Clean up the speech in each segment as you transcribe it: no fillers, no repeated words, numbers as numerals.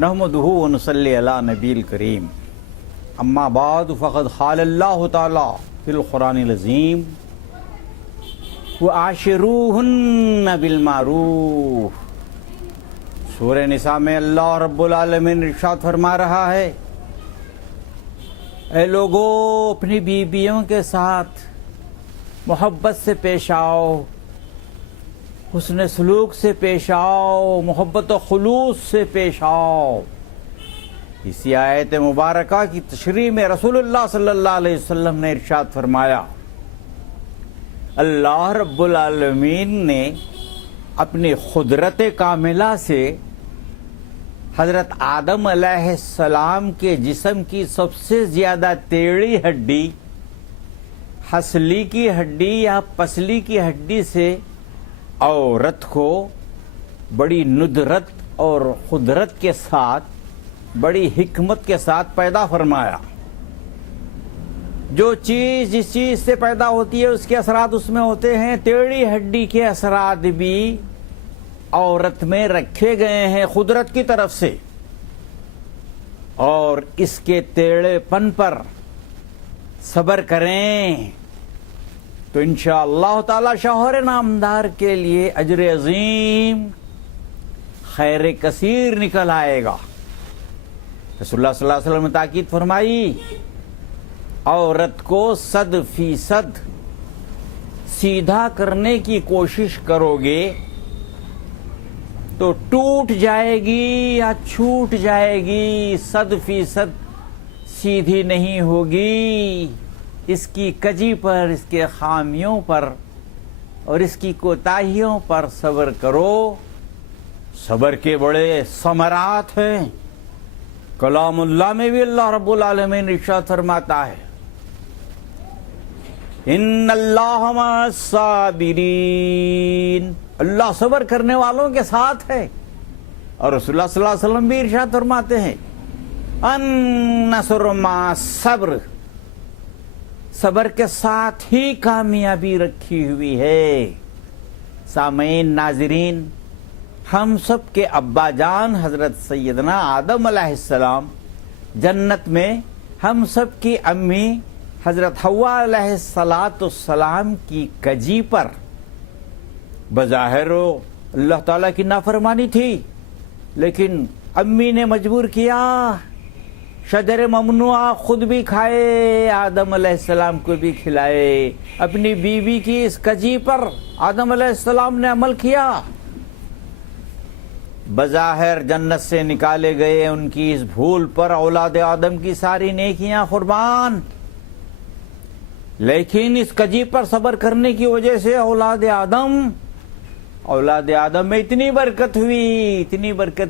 نحمدہ ونصلی علی نبی الکریم اما بعد فقد قال اللہ تعالی فی القرآن العظیم وعاشروہن بالمعروف۔ سورہ نساء میں اللہ رب العالمین ارشاد فرما رہا ہے، اے لوگو اپنی بیویوں کے ساتھ محبت سے پیش آؤ، حسن سلوک سے پیش آؤ، محبت و خلوص سے پیش آؤ۔ اسی آیت مبارکہ کی تشریح میں رسول اللہ صلی اللہ علیہ وسلم نے ارشاد فرمایا، اللہ رب العالمین نے اپنی قدرت کاملہ سے حضرت آدم علیہ السلام کے جسم کی سب سے زیادہ ٹیڑھی ہڈی، ہسلی کی ہڈی یا پسلی کی ہڈی سے عورت کو بڑی ندرت اور قدرت کے ساتھ، بڑی حکمت کے ساتھ پیدا فرمایا۔ جو چیز جس چیز سے پیدا ہوتی ہے اس کے اثرات اس میں ہوتے ہیں، ٹیڑھی ہڈی کے اثرات بھی عورت میں رکھے گئے ہیں قدرت کی طرف سے، اور اس کے ٹیڑھے پن پر صبر کریں تو انشاءاللہ تعالی شوہر نامدار کے لیے اجر عظیم، خیر کثیر نکل آئے گا۔ رسول اللہ صلی اللہ علیہ وسلم نے تاکید فرمائی، عورت کو 100% سیدھا کرنے کی کوشش کرو گے تو ٹوٹ جائے گی یا چھوٹ جائے گی، 100% سیدھی نہیں ہوگی۔ اس کی کجی پر، اس کے خامیوں پر اور اس کی کوتاہیوں پر صبر کرو۔ صبر کے بڑے ثمرات ہیں۔ کلام اللہ میں بھی اللہ رب العالمین ارشاد فرماتا ہے، ان اللہ مع الصابرین، اللہ صبر کرنے والوں کے ساتھ ہے۔ اور رسول اللہ صلی اللہ علیہ وسلم بھی ارشاد فرماتے ہیں، النصر مع الصبر، صبر کے ساتھ ہی کامیابی رکھی ہوئی ہے۔ سامعین، ناظرین، ہم سب کے ابا جان حضرت سیدنا آدم علیہ السلام جنت میں، ہم سب کی امی حضرت حوا علیہ السلام کی کجی پر بظاہر اللہ تعالیٰ کی نافرمانی تھی، لیکن امی نے مجبور کیا، شجر ممنوعہ خود بھی کھائے، آدم علیہ السلام کو بھی کھلائے۔ اپنی بیوی کی اس کجی پر آدم علیہ السلام نے عمل کیا، بظاہر جنت سے نکالے گئے، ان کی اس بھول پر اولاد آدم کی ساری نیکیاں قربان۔ لیکن اس کجی پر صبر کرنے کی وجہ سے اولاد آدم میں اتنی برکت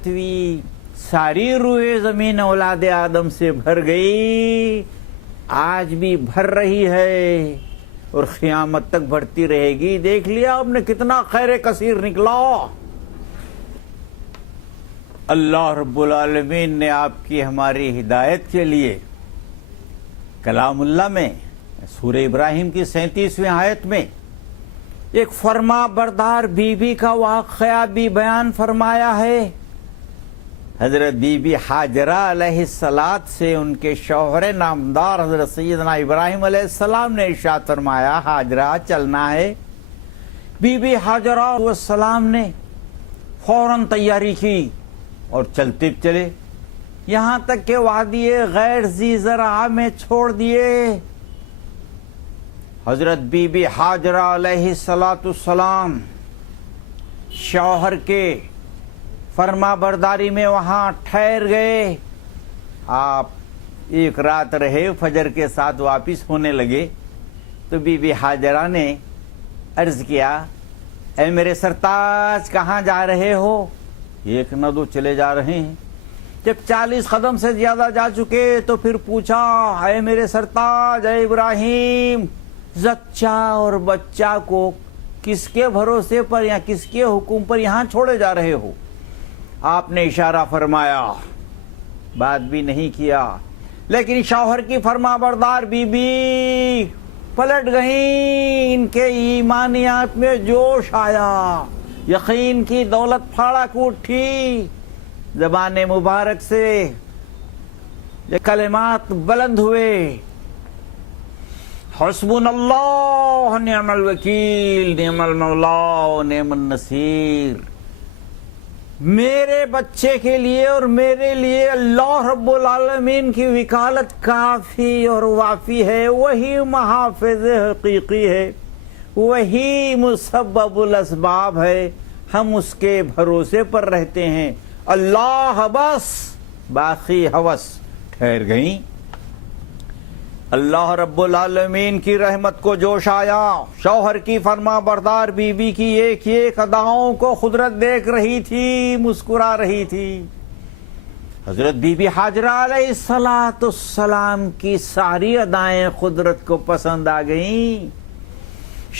ہوئی، ساری روح زمین اولاد آدم سے بھر گئی، آج بھی بھر رہی ہے اور قیامت تک بڑھتی رہے گی۔ دیکھ لیا آپ نے کتنا خیر کثیر نکلا۔ اللہ رب العالمین نے آپ کی ہماری ہدایت کے لیے کلام اللہ میں سورہ ابراہیم کی 37ویں آیت میں ایک فرما بردار بیوی کا واقعہ بھی بیان فرمایا ہے۔ حضرت بی بی حاجرہ علیہ السلام سے ان کے شوہر نامدار حضرت سیدنا ابراہیم علیہ السلام نے ارشاد فرمایا، حاجرہ چلنا ہے۔ بی بی حاجرہ علیہ السلام نے فوراً تیاری کی اور چلتے چلے، یہاں تک کہ وادی غیر ذی زرع میں چھوڑ دیے۔ حضرت بی بی حاجرہ علیہ السلام شوہر کے فرما برداری میں وہاں ٹھہر گئے۔ آپ ایک رات رہے، فجر کے ساتھ واپس ہونے لگے تو بی بی حاجرہ نے عرض کیا، اے میرے سرتاج کہاں جا رہے ہو؟ ایک نہ دو چلے جا رہے ہیں۔ جب 40 قدم سے زیادہ جا چکے تو پھر پوچھا، اے میرے سرتاج، اے ابراہیم، زچہ اور بچہ کو کس کے بھروسے پر یا کس کے حکم پر یہاں چھوڑے جا رہے ہو؟ آپ نے اشارہ فرمایا، بات بھی نہیں کیا، لیکن شوہر کی فرما بردار بی بی پلٹ گئیں۔ ان کے ایمانیات میں جوش آیا، یقین کی دولت پھاڑک اٹھی۔ زبان مبارک سے یہ کلمات بلند ہوئے، حسبنا اللہ نعم الوکیل نعم المولا نعم النصیر، میرے بچے کے لیے اور میرے لیے اللہ رب العالمین کی وکالت کافی اور وافی ہے، وہی محافظ حقیقی ہے، وہی مسبب الاسباب ہے، ہم اس کے بھروسے پر رہتے ہیں، اللہ بس باقی ہوس ٹھہر گئیں۔ اللہ رب العالمین کی رحمت کو جوش آیا، شوہر کی فرما بردار بیوی کی ایک ایک اداؤں کو قدرت دیکھ رہی تھی، مسکرا رہی تھی۔ حضرت بی بی حاجرہ علیہ السلام کی ساری ادائیں قدرت کو پسند آ گئیں۔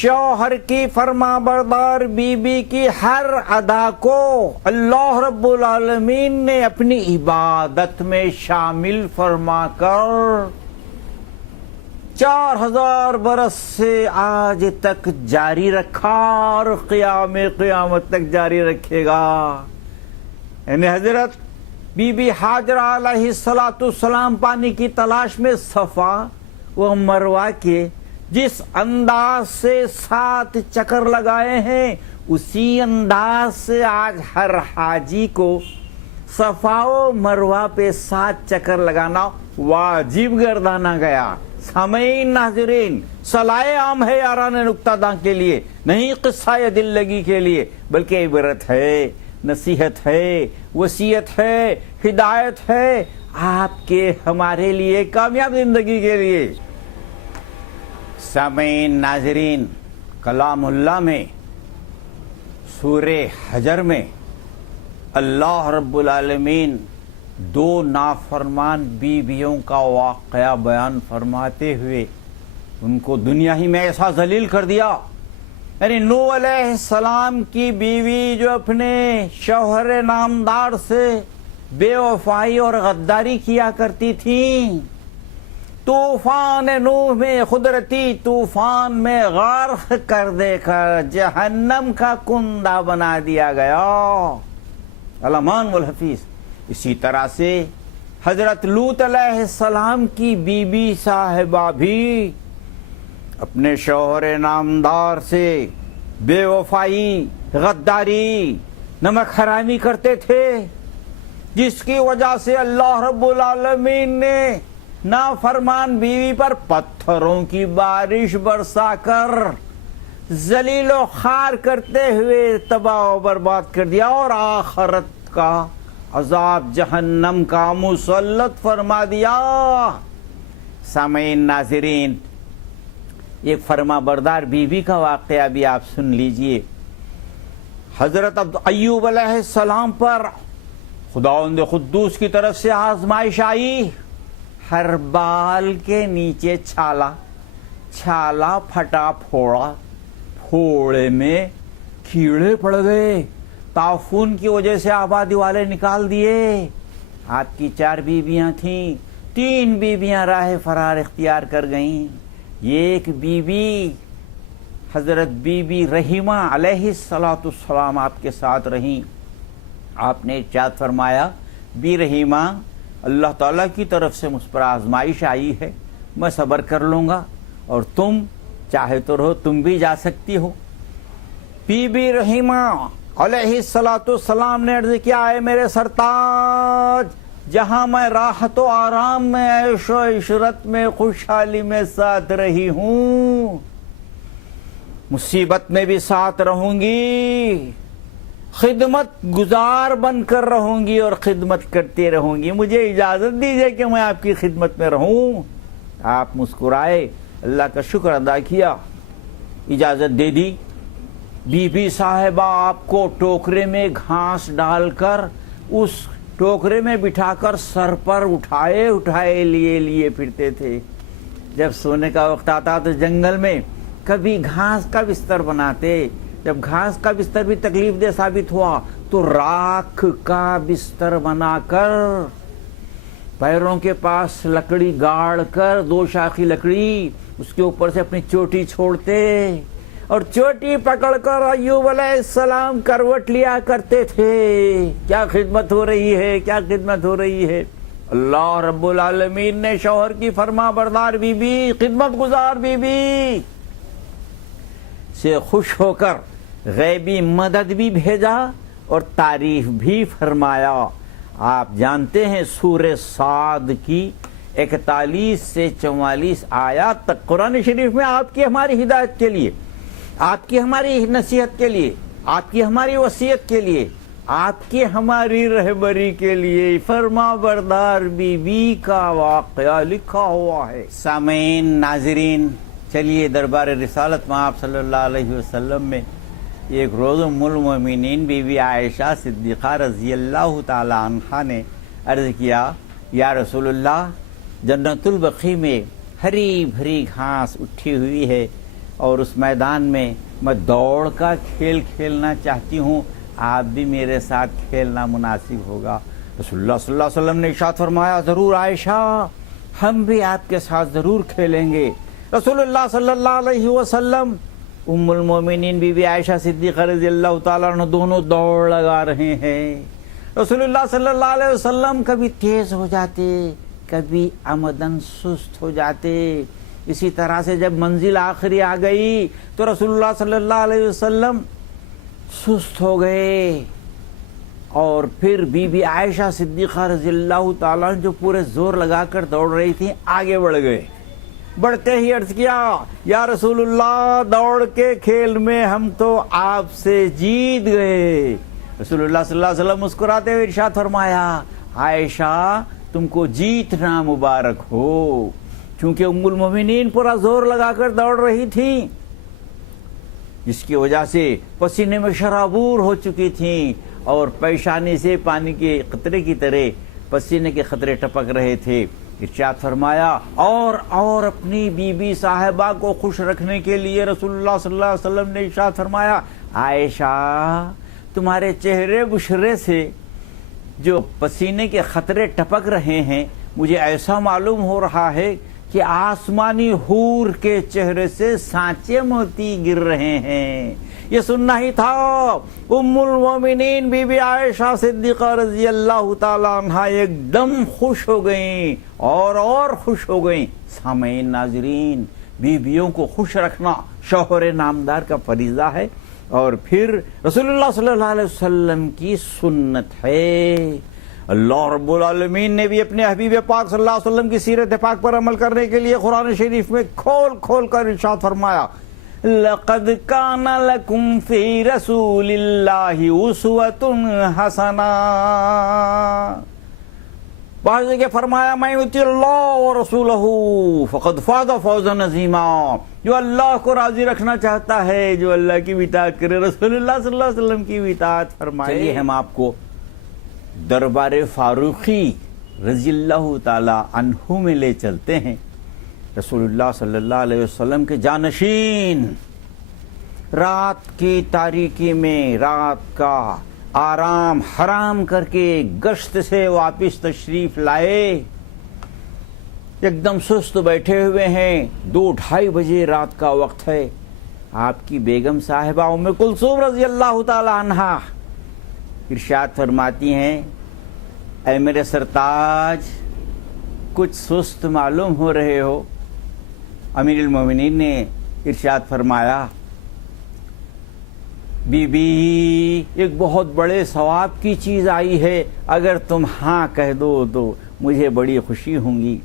شوہر کی فرما بردار بیوی کی ہر ادا کو اللہ رب العالمین نے اپنی عبادت میں شامل فرما کر 4000 برس سے آج تک جاری رکھا اور قیامت تک جاری رکھے گا۔ یعنی حضرت بی بی حاجرہ علیہ السلام پانی کی تلاش میں صفا و مروہ کے جس انداز سے 7 چکر لگائے ہیں، اسی انداز سے آج ہر حاجی کو صفا و مروہ پہ 7 چکر لگانا واجب گردانا گیا۔ سامعین ناظرین، صلاح عام ہے یاران نکتہ داں کے لیے، نہیں قصہ دل لگی کے لیے، بلکہ عبرت ہے، نصیحت ہے، وصیت ہے، ہدایت ہے آپ کے ہمارے لیے، کامیاب زندگی کے لیے۔ سامعین ناظرین، کلام اللہ میں سورہ حجر میں اللہ رب العالمین 2 نافرمان بیویوں کا واقعہ بیان فرماتے ہوئے ان کو دنیا ہی میں ایسا ذلیل کر دیا۔ یعنی نوح علیہ السلام کی بیوی جو اپنے شوہر نامدار سے بے وفائی اور غداری کیا کرتی تھیں، طوفان نوح میں، قدرتی طوفان میں غرق کر دے کر جہنم کا کنڈا بنا دیا گیا۔ الامان والحفیظ۔ اسی طرح سے حضرت لوط علیہ السلام کی بیوی صاحبہ بھی اپنے شوہر نامدار سے بے وفائی، غداری، نمک حرامی کرتے تھے، جس کی وجہ سے اللہ رب العالمین نے نافرمان بیوی پر پتھروں کی بارش برسا کر ذلیل و خوار کرتے ہوئے تباہ و برباد کر دیا، اور آخرت کا عذاب جہنم کا مسلط فرما دیا۔ سامعین ناظرین، ایک فرما بردار بیوی کا واقعہ بھی آپ سن لیجئے۔ حضرت ایوب علیہ السلام پر خداوند قدوس کی طرف سے آزمائش آئی، ہر بال کے نیچے چھالا پھٹا پھوڑا، پھوڑے میں کیڑے پڑ گئے، طاعون کی وجہ سے آبادی والے نکال دیے۔ آپ کی 4 بیویاں تھیں، 3 بیویاں راہ فرار اختیار کر گئیں۔ ایک بیوی حضرت بی بی رحیمہ علیہ السلام آپ کے ساتھ رہیں۔ آپ نے ارشاد فرمایا، بی رحیمہ، اللہ تعالیٰ کی طرف سے مجھ پر آزمائش آئی ہے، میں صبر کر لوں گا، اور تم چاہے تو رہو، تم بھی جا سکتی ہو۔ بی بی رحیمہ علیہ السلام نے عرض کیا، ہے میرے سرتاج، جہاں میں راحت و آرام میں، عیش و عشرت میں، خوشحالی میں ساتھ رہی ہوں، مصیبت میں بھی ساتھ رہوں گی، خدمت گزار بن کر رہوں گی اور خدمت کرتے رہوں گی، مجھے اجازت دیجیے کہ میں آپ کی خدمت میں رہوں۔ آپ مسکرائے، اللہ کا شکر ادا کیا، اجازت دے دی۔ بی بی صاحبہ آپ کو ٹوکرے میں گھاس ڈال کر اس ٹوکرے میں بٹھا کر سر پر اٹھائے لیے پھرتے تھے۔ جب سونے کا وقت آتا تو جنگل میں کبھی گھاس کا بستر بناتے، جب گھاس کا بستر بھی تکلیف دہ ثابت ہوا تو راکھ کا بستر بنا کر پیروں کے پاس لکڑی گاڑ کر 2 شاخی لکڑی اس کے اوپر سے اپنی چوٹی چھوڑتے اور چوٹی پکڑ کر ایوب علیہ السلام کروٹ لیا کرتے تھے. کیا خدمت ہو رہی ہے, کیا خدمت ہو رہی ہے. اللہ رب العالمین نے شوہر کی فرما بردار بی بی, خدمت گزار بی بی سے خوش ہو کر غیبی مدد بھی بھیجا اور تعریف بھی فرمایا. آپ جانتے ہیں سورہ صاد کی 41 سے 44 آیات تک قرآن شریف میں آپ کی ہماری ہدایت کے لیے, آپ کی ہماری نصیحت کے لیے, آپ کی ہماری وصیت کے لیے, آپ کی ہماری رہبری کے لیے فرما بردار بی بی کا واقعہ لکھا ہوا ہے. سامعین, ناظرین, چلیے دربار رسالت میں آپ صلی اللہ علیہ وسلم میں ایک روز ام المومنین بی بی عائشہ صدیقہ رضی اللہ تعالی عنہا نے عرض کیا, یا رسول اللہ, جنت البقیع میں ہری بھری گھاس اٹھی ہوئی ہے اور اس میدان میں دوڑ کا کھیل کھیلنا چاہتی ہوں, آپ بھی میرے ساتھ کھیلنا مناسب ہوگا. رسول اللہ صلی اللہ علیہ وسلم نے ارشاد فرمایا, ضرور عائشہ, ہم بھی آپ کے ساتھ ضرور کھیلیں گے. رسول اللہ صلی اللہ علیہ وسلم ام المومنین بی بی عائشہ صدیقہ رضی اللہ تعالیٰ عنہ دونوں دوڑ لگا رہے ہیں. رسول اللہ صلی اللہ علیہ وسلم کبھی تیز ہو جاتے, کبھی عمدن سست ہو جاتے. اسی طرح سے جب منزل آخری آ گئی تو رسول اللہ صلی اللہ علیہ وسلم سست ہو گئے اور پھر بی بی عائشہ صدیقہ رضی اللہ تعالیٰ جو پورے زور لگا کر دوڑ رہی تھی آگے بڑھ گئے. بڑھتے ہی عرض کیا, یا رسول اللہ, دوڑ کے کھیل میں ہم تو آپ سے جیت گئے. رسول اللہ صلی اللہ علیہ وسلم مسکراتے ہوئے ارشاد فرمایا, عائشہ, تم کو جیتنا مبارک ہو. چونکہ ام المومنین پورا زور لگا کر دوڑ رہی تھی, جس کی وجہ سے پسینے میں شرابور ہو چکی تھیں اور پیشانی سے پانی کے قطرے کی طرح پسینے کے قطرے ٹپک رہے تھے. ارشاد فرمایا, اور اپنی بی بی صاحبہ کو خوش رکھنے کے لیے رسول اللہ صلی اللہ علیہ وسلم نے ارشاد فرمایا, عائشہ, تمہارے چہرے بشرے سے جو پسینے کے قطرے ٹپک رہے ہیں, مجھے ایسا معلوم ہو رہا ہے کہ آسمانی حور کے چہرے سے سانچے موتی گر رہے ہیں. یہ سننا ہی تھا. ام المومنین بی بی عائشہ صدیقہ رضی اللہ تعالیٰ عنہا ایک دم خوش ہو گئیں اور خوش ہو گئیں. سامعین, ناظرین, بیویوں کو خوش رکھنا شوہر نامدار کا فریضہ ہے اور پھر رسول اللہ صلی اللہ علیہ وسلم کی سنت ہے. اللہ رب العالمین نے بھی اپنے حبیب پاک صلی اللہ علیہ وسلم کی سیرت پاک پر عمل کرنے کے لیے قرآن شریف میں کھول کھول کر ارشاد فرمایا, لَقَدْ كَانَ لَكُمْ فِي رَسُولِ اللَّهِ أُسْوَةٌ حَسَنَةٌ. بعض جگہ فرمایا, مَن يُطِعِ اللَّهَ وَرَسُولَهُ فَقَدْ فَازَ فَوْزًا عَظِيمًا. جو اللہ کو راضی رکھنا چاہتا ہے, جو اللہ کی اطاعت کرے, رسول اللہ صلی اللہ علیہ وسلم کی اطاعت فرمائے. چلیے ہم آپ کو دربار فاروقی رضی اللہ تعالی عنہ میں لے چلتے ہیں. رسول اللہ صلی اللہ علیہ وسلم کے جانشین رات کی تاریکی میں رات کا آرام حرام کر کے گشت سے واپس تشریف لائے. ایک دم سست بیٹھے ہوئے ہیں, 2-2:30 بجے رات کا وقت ہے. آپ کی بیگم صاحبہ ام کلثوم رضی اللہ تعالی عنہا ارشاد فرماتی ہیں, اے میرے سرتاج, کچھ سست معلوم ہو رہے ہو. امیر المومنین نے ارشاد فرمایا, بی بی, ایک بہت بڑے ثواب کی چیز آئی ہے, اگر تم ہاں کہہ دو تو مجھے بڑی خوشی ہوں گی.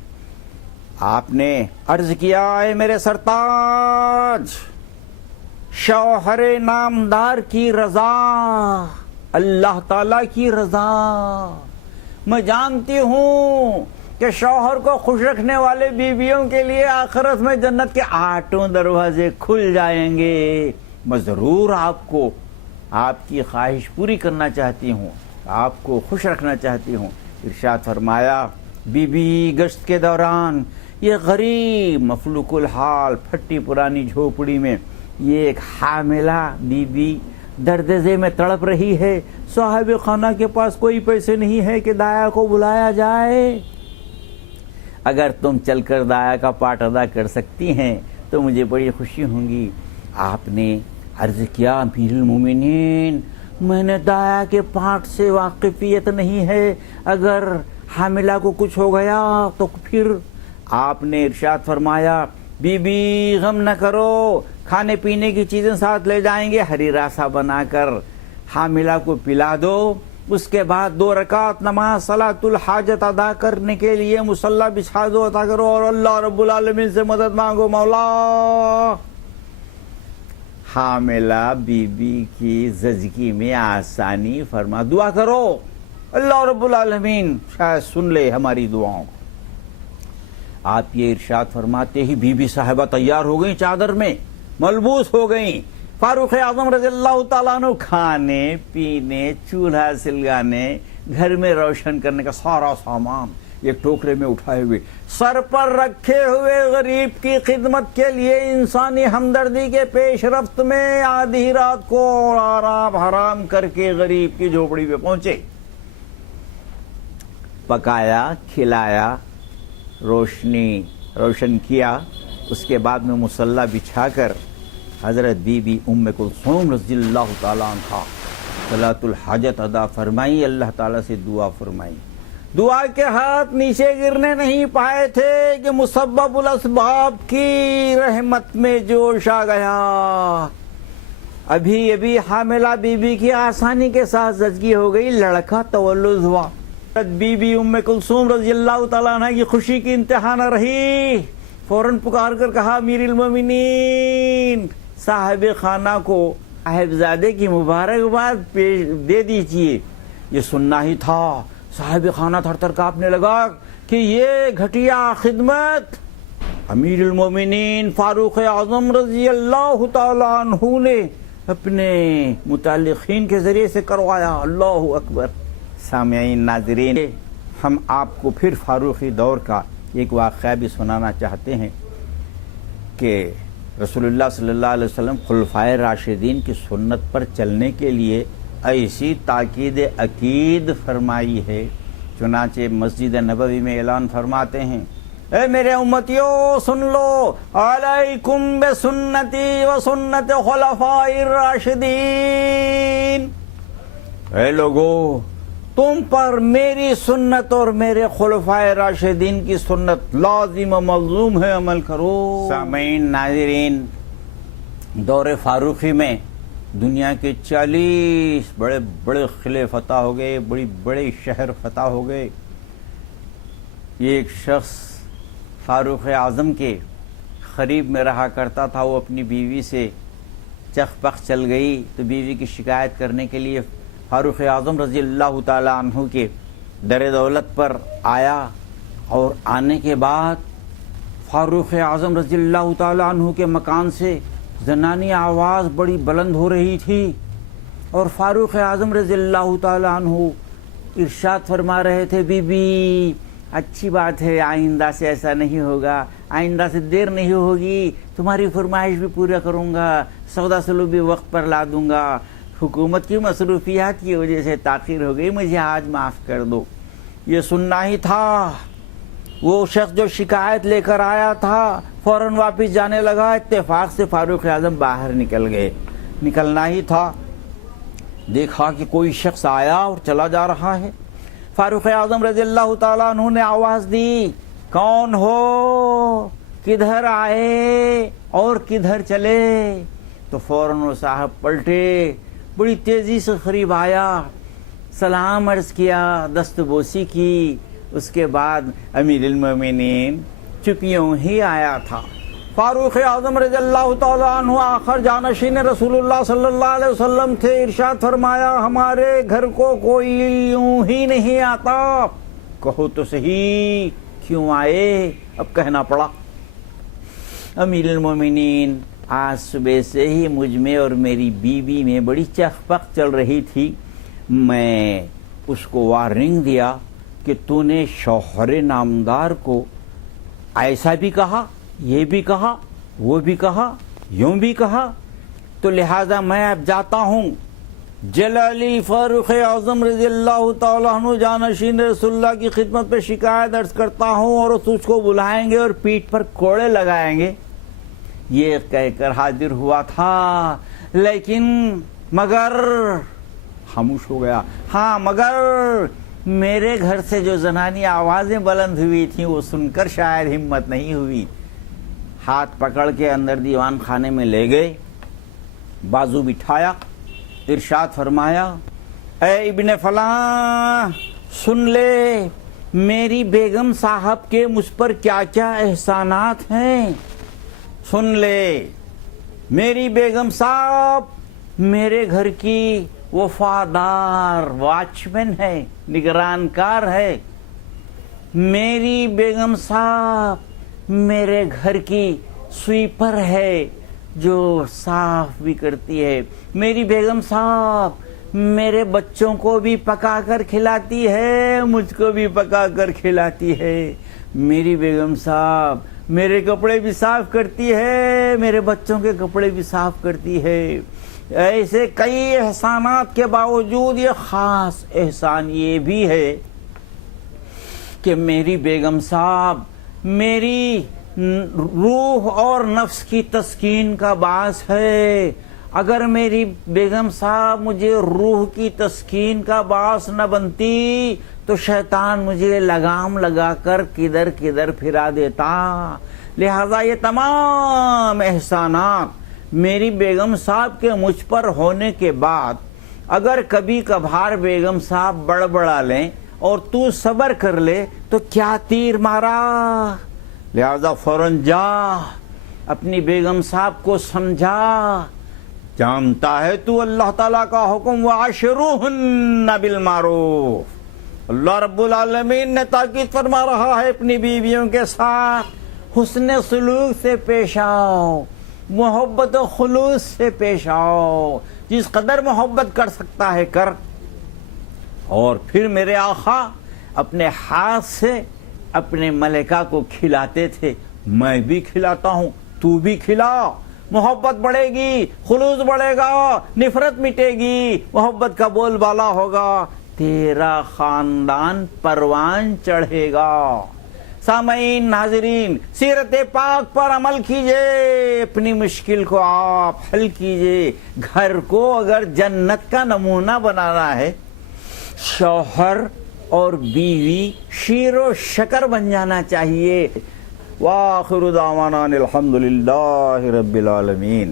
آپ نے عرض کیا, اے میرے سرتاج, شوہر نامدار کی رضا اللہ تعالیٰ کی رضا. میں جانتی ہوں کہ شوہر کو خوش رکھنے والے بیویوں کے لیے آخرت میں جنت کے 8 دروازے کھل جائیں گے. میں ضرور آپ کو آپ کی خواہش پوری کرنا چاہتی ہوں, آپ کو خوش رکھنا چاہتی ہوں. ارشاد فرمایا, بی بی, گشت کے دوران یہ غریب مفلوق الحال پھٹی پرانی جھوپڑی میں یہ ایک حاملہ بی بی دردزے میں تڑپ رہی ہے. صاحب خانہ کے پاس کوئی پیسے نہیں ہے کہ دایا کو بلایا جائے. اگر تم چل کر دایا کا پاٹ ادا کر سکتی ہیں تو مجھے بڑی خوشی ہوں گی. آپ نے عرض کیا امیر المومنین میں نے دایا کے پارٹ سے واقفیت نہیں ہے، اگر حاملہ کو کچھ ہو گیا تو پھر آپ نے ارشاد فرمایا بی بی غم نہ کرو، کھانے پینے کی چیزیں ساتھ لے جائیں گے، ہری راسا بنا کر حاملہ کو پلا دو، اس کے بعد 2 رکعت نماز صلاۃ الحاجت ادا کرنے کے لیے مصلی بچھا دو، عطا کرو اور اللہ رب العالمین سے مدد مانگو مولا۔ حاملہ بی بی کی زچگی میں آسانی فرما، دعا کرو اللہ رب العالمین شاید سن لے ہماری دعاؤں کو۔ آپ یہ ارشاد فرماتے ہی بی بی صاحبہ تیار ہو گئیں، چادر میں ملبوس ہو گئیں۔ فاروق اعظم رضی اللہ تعالیٰ عنہ کھانے پینے، چولہا سلگانے، گھر میں روشن کرنے کا سارا سامان ایک ٹوکرے میں اٹھائے ہوئے، سر پر رکھے ہوئے، غریب کی خدمت کے لیے انسانی ہمدردی کے پیش رفت میں آدھی رات کو آرام حرام کر کے غریب کی جھوپڑی پہ پہنچے، پکایا، کھلایا، روشن کیا، اس کے بعد میں مصلی بچھا کر حضرت بی بی ام کلثوم رضی اللہ تعالیٰ عنہا صلاۃ الحاجت ادا فرمائی، اللہ تعالیٰ سے دعا فرمائی۔ دعا کے ہاتھ نیچے گرنے نہیں پائے تھے کہ مسبب الاسباب کی رحمت میں جوش آ گیا۔ ابھی حاملہ بی بی کی آسانی کے ساتھ زچگی ہو گئی، لڑکا تولد ہوا۔ بی بی ام کلثوم رضی اللہ تعالیٰ عنہ کی خوشی کی انتہا نہ رہی، فوراً پکار کر کہا امیر المومنین صاحب خانہ کو صاحبزادے کی مبارکباد دے دیجیے۔ یہ سننا ہی تھا، صاحب خانہ تھر تھر کانپنے لگا کہ یہ گھٹیا خدمت امیر المومنین فاروق اعظم رضی اللہ تعالیٰ عنہ نے اپنے متعلقین کے ذریعے سے کروایا۔ اللہ اکبر۔ سامعین، ناظرین، ہم آپ کو پھر فاروقی دور کا ایک واقعہ بھی سنانا چاہتے ہیں کہ رسول اللہ صلی اللہ علیہ وسلم خلفائے راشدین کی سنت پر چلنے کے لیے ایسی تاکید عقید فرمائی ہے، چنانچہ مسجد نبوی میں اعلان فرماتے ہیں اے میرے امتیوں سن لو، علیکم بسنتی و سنت خلفائے الراشدین، اے لوگو تم پر میری سنت اور میرے خلفائے راشدین کی سنت لازم و ملزوم ہے، عمل کرو۔ سامعین، ناظرین، دور فاروقی میں دنیا کے 40 بڑے بڑے قلعے فتح ہو گئے، بڑے شہر فتح ہو گئے۔ ایک شخص فاروق اعظم کے قریب میں رہا کرتا تھا، وہ اپنی بیوی سے چخ پخ چل گئی تو بیوی کی شکایت کرنے کے لیے فاروق اعظم رضی اللہ تعالیٰ عنہ کے در دولت پر آیا، اور آنے کے بعد فاروق اعظم رضی اللہ تعالیٰ عنہ کے مکان سے زنانی آواز بڑی بلند ہو رہی تھی، اور فاروق اعظم رضی اللہ تعالیٰ عنہ ارشاد فرما رہے تھے بی بی اچھی بات ہے، آئندہ سے ایسا نہیں ہوگا، آئندہ سے دیر نہیں ہوگی، تمہاری فرمائش بھی پورا کروں گا، سودا سلو بھی وقت پر لا دوں گا، حکومت کی مصروفیات کی وجہ سے تاخیر ہو گئی، مجھے آج معاف کر دو۔ یہ سننا ہی تھا۔ وہ شخص جو شکایت لے کر آیا تھا فوراً واپس جانے لگا، اتفاق سے فاروق اعظم باہر نکل گئے۔ نکلنا ہی تھا، دیکھا کہ کوئی شخص آیا اور چلا جا رہا ہے۔ فاروق اعظم رضی اللہ تعالیٰ عنہ نے آواز دی، کون ہو، کدھر آئے اور کدھر چلے؟ تو فوراً وہ صاحب پلٹے، بڑی تیزی سے قریب آیا، سلام عرض کیا، دست بوسی کی، اس کے بعد امیر المومنین چپیوں ہی آیا تھا۔ فاروق اعظم رضی اللہ تعالیٰ عنہ آخر جانشین رسول اللہ صلی اللہ علیہ وسلم تھے، ارشاد فرمایا ہمارے گھر کو کوئی یوں ہی نہیں آتا، کہو تو صحیح کیوں آئے؟ اب کہنا پڑا، امیر المومنین آج صبح سے ہی مجھ میں اور میری بیوی میں بڑی چخ پخ چل رہی تھی، میں اس کو وارننگ دیا کہ تو نے شوہر نامدار کو ایسا بھی کہا، یہ بھی کہا، وہ بھی کہا، یوں بھی کہا، تو لہذا میں اب جاتا ہوں، جلالی فاروق اعظم رضی اللہ تعالیٰ عنہ جانشین رسول اللہ کی خدمت پہ شکایت درج کرتا ہوں، اور اس کو بلائیں گے اور پیٹھ پر کوڑے لگائیں گے یہ کہہ کر حاضر ہوا تھا، لیکن مگر خاموش ہو گیا. ہاں مگر میرے گھر سے جو زنانی آوازیں بلند ہوئی تھیں وہ سن کر شاید ہمت نہیں ہوئی. ہاتھ پکڑ کے اندر دیوان خانے میں لے گئے، بازو بٹھایا، ارشاد فرمایا، اے ابن فلاں سن لے، میری بیگم صاحب کے مجھ پر کیا کیا احسانات ہیں. سن لے، میری بیگم صاحب میرے گھر کی وفادار واچ مین ہے، نگران کار ہے. میری بیگم صاحب میرے گھر کی سویپر ہے جو صاف بھی کرتی ہے. میری بیگم صاحب میرے بچوں کو بھی پکا کر کھلاتی ہے، مجھ کو بھی پکا کر کھلاتی ہے. میری بیگم صاحب میرے کپڑے بھی صاف کرتی ہے، میرے بچوں کے کپڑے بھی صاف کرتی ہے. ایسے کئی احسانات کے باوجود یہ خاص احسان یہ بھی ہے کہ میری بیگم صاحب میری روح اور نفس کی تسکین کا باعث ہے. اگر میری بیگم صاحب مجھے روح کی تسکین کا باعث نہ بنتی تو شیطان مجھے لگام لگا کر کدھر کدھر پھرا دیتا. لہذا یہ تمام احسانات میری بیگم صاحب کے مجھ پر ہونے کے بعد اگر کبھی کبھار بیگم صاحب بڑبڑا لیں اور تو صبر کر لے تو کیا تیر مارا. لہذا فوراً جا اپنی بیگم صاحب کو سمجھا، جانتا ہے تو اللہ تعالیٰ کا حکم وَعَاشِرُوهُنَّ بِالْمَعْرُوفِ. اللہ رب العالمین نے تاکید فرما رہا ہے اپنی بیویوں کے ساتھ حسن سلوک سے پیش آؤ، محبت و خلوص سے پیش آؤ، جس قدر محبت کر سکتا ہے کر. اور پھر میرے آقا اپنے ہاتھ سے اپنے ملکہ کو کھلاتے تھے. میں بھی کھلاتا ہوں، تو بھی کھلا. محبت بڑھے گی، خلوص بڑھے گا، نفرت مٹے گی، محبت کا بول بالا ہوگا، تیرا خاندان پروان چڑھے گا. سامعین ناظرین، سیرت پاک پر عمل کیجئے، اپنی مشکل کو آپ حل کیجئے. گھر کو اگر جنت کا نمونہ بنانا ہے، شوہر اور بیوی شیر و شکر بن جانا چاہیے. وآخر دعوانا الحمدللہ رب العالمین.